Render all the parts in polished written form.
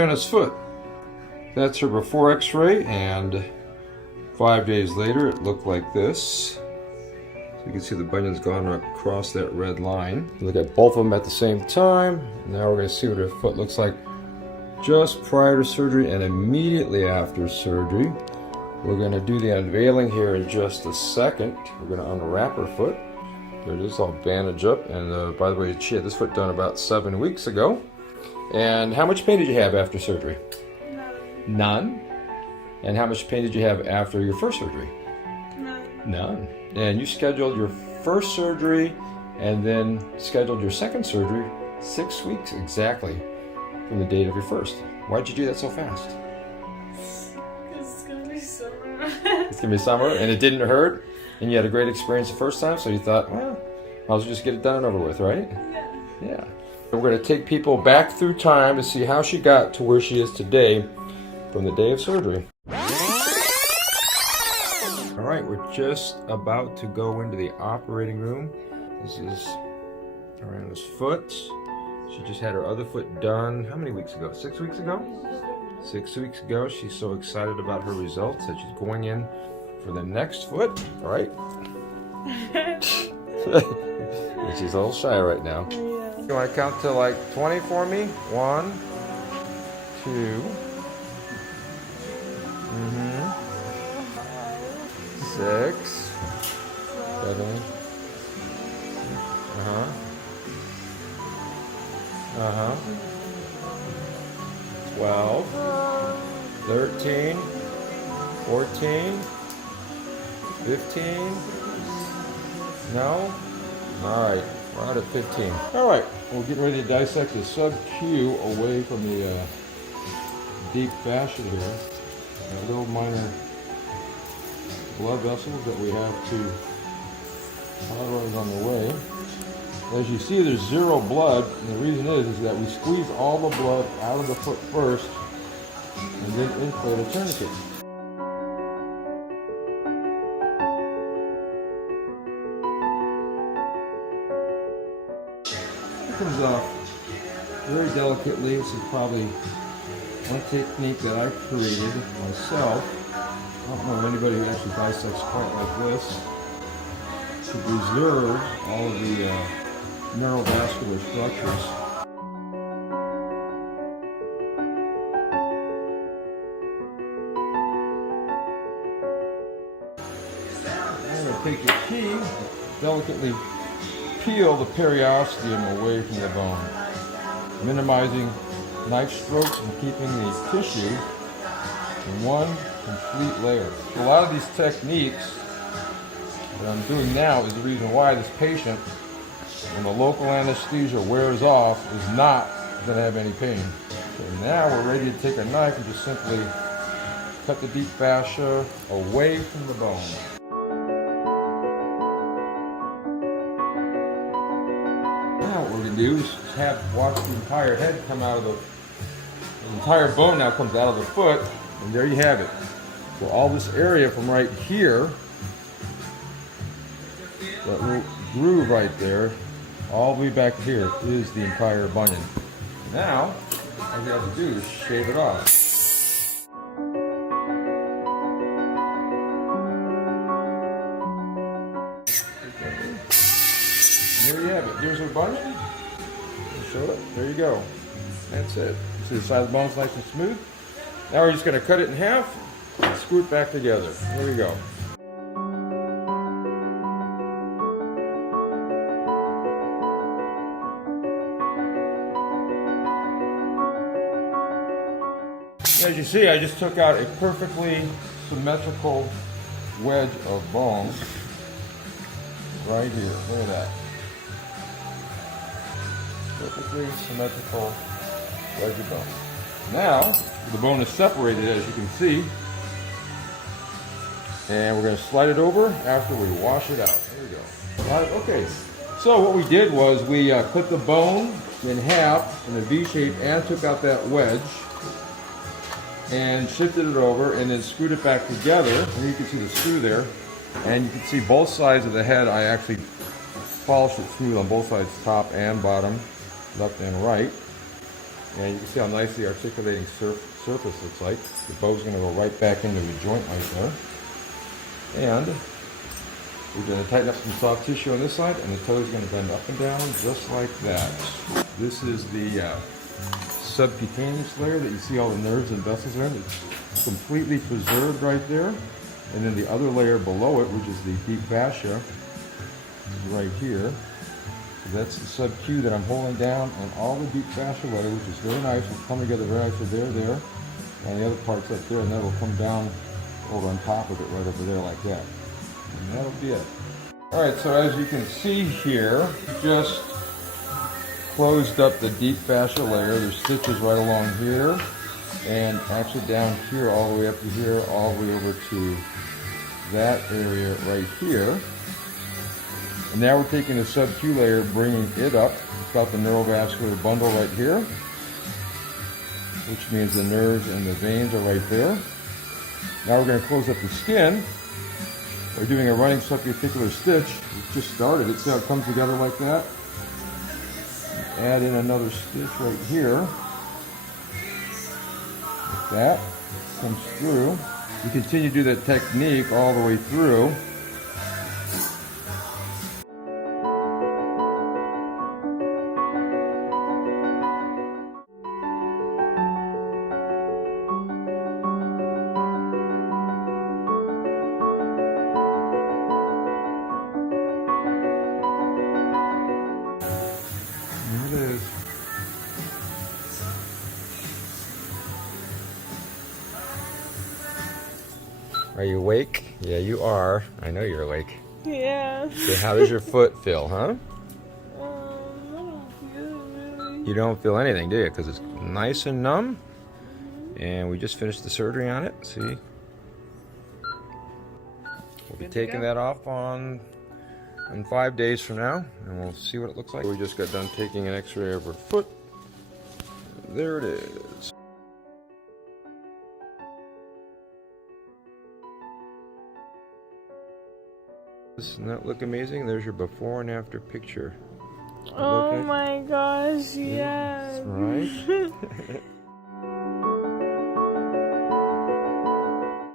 Miranda's foot. That's her before x-ray, and 5 days later it looked like this. So you can see the bunion's gone across that red line. Look at both of them at the same time. Now we're going to see what her foot looks like just prior to surgery and immediately after surgery. We're going to do the unveiling here in just a second. We're going to unwrap her foot. There it is, all bandaged up. And by the way, she had this foot done about 7 weeks ago. And how much pain did you have after surgery? None. And how much pain did you have after your first surgery? None. And you scheduled your first surgery and then scheduled your second surgery 6 weeks exactly from the date of your first. Why'd you do that so fast? It's gonna be summer. It's gonna be summer, and it didn't hurt, and you had a great experience the first time, so you thought, well, I'll just get it done and over with, right? Yeah. We're gonna take people back through time to see how she got to where she is today from the day of surgery. All right, we're just about to go into the operating room. This is Miranda's foot. She just had her other foot done, how many weeks ago? 6 weeks ago? 6 weeks ago. She's so excited about her results that she's going in for the next foot. All right. She's a little shy right now. Yeah. You want to count to like 20 for me? 1, 2. 6, 7. 12, 13, 14, 15. No? All right, we're out at 15. All right, we're getting ready to dissect the sub-Q away from the deep fascia here. A little minor blood vessels that we have to cauterize on the way. As you see, there's zero blood, and the reason is that we squeeze all the blood out of the foot first and then inflate a tourniquet. It comes off very delicately. This is probably one technique that I created myself. I don't know of anybody who actually dissects quite like this to preserve all of the neurovascular structures. I'm going to take the key, delicately peel the periosteum away from the bone, minimizing knife strokes and keeping the tissue in one complete layer. A lot of these techniques that I'm doing now is the reason why this patient, when the local anesthesia wears off, is not going to have any pain. So now we're ready to take a knife and just simply cut the deep fascia away from the bone. Now what we're going to do is watch the entire head come out of the entire bone now comes out of the foot, and there you have it. So all this area from right here, that little groove right there, all the way back here is the entire bunion. Now, all you have to do is shave it off. There you have it. Here's our bunion. Show it. There you go. That's it. You see the side of the bone's nice and smooth. Now we're just going to cut it in half and screw it back together. There we go. As you see, I just took out a perfectly symmetrical wedge of bone right here. Look at that. Perfectly symmetrical wedge of bone. Now, the bone is separated, as you can see, and we're going to slide it over after we wash it out. There we go. All right, okay, so what we did was we cut the bone in half in a V shape and took out that wedge and shifted it over and then screwed it back together. And you can see the screw there, and you can see both sides of the head. I actually polished it smooth on both sides, top and bottom, left and right. And you can see how nice the articulating surface looks like. The bow's going to go right back into the joint right there. And we're going to tighten up some soft tissue on this side, and the toe is going to bend up and down just like that. This is the subcutaneous layer that you see all the nerves and vessels in. It's completely preserved right there. And then the other layer below it, which is the deep fascia, is right here. So that's the sub-Q that I'm holding down, and all the deep fascia layer, which is very nice, will come together very nicely there, and the other part's up there, and that will come down over on top of it, right over there like that. And that'll be it. Alright, so as you can see here, just closed up the deep fascia layer. There's stitches right along here, and actually down here, all the way up to here, all the way over to that area right here. And now we're taking the sub-Q layer, bringing it up. It's got the neurovascular bundle right here, which means the nerves and the veins are right there. Now we're going to close up the skin. We're doing a running subarticular stitch. We just started it. See how it comes together like that? Add in another stitch right here. Like that. Comes through. You continue to do that technique all the way through. There it is. Are you awake? Yeah, you are. I know you're awake. Yeah. So how does your foot feel, huh? I don't feel it really. You don't feel anything, do you? Because it's nice and numb. And we just finished the surgery on it. See? We'll be taking that off in 5 days from now, and we'll see what it looks like. We just got done taking an x-ray of her foot. There it is. Doesn't that look amazing? There's your before and after picture. Oh my gosh, Yeah, yes. right?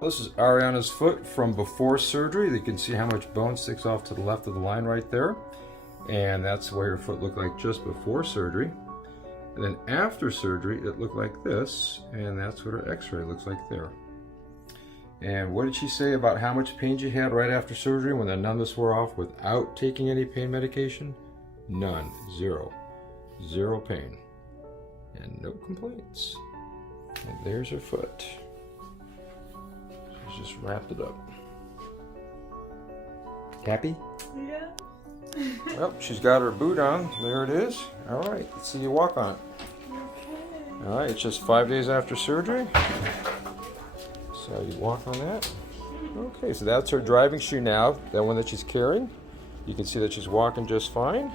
This is Ariana's foot from before surgery. You can see how much bone sticks off to the left of the line right there. And that's what her foot looked like just before surgery. And then after surgery, it looked like this. And that's what her x-ray looks like there. And what did she say about how much pain she had right after surgery when the numbness wore off without taking any pain medication? None. Zero. Zero pain. And no complaints. And there's her foot. She's just wrapped it up. Happy? Yeah. Well, she's got her boot on. There it is. All right, let's see you walk on it. Okay. All right, it's just 5 days after surgery. So you walk on that. Okay, so that's her driving shoe now, that one that she's carrying. You can see that she's walking just fine.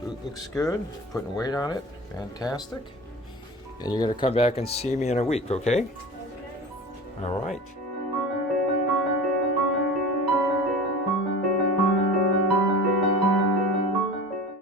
Boot looks good, putting weight on it, fantastic. And you're gonna come back and see me in a week, okay? Okay. All right.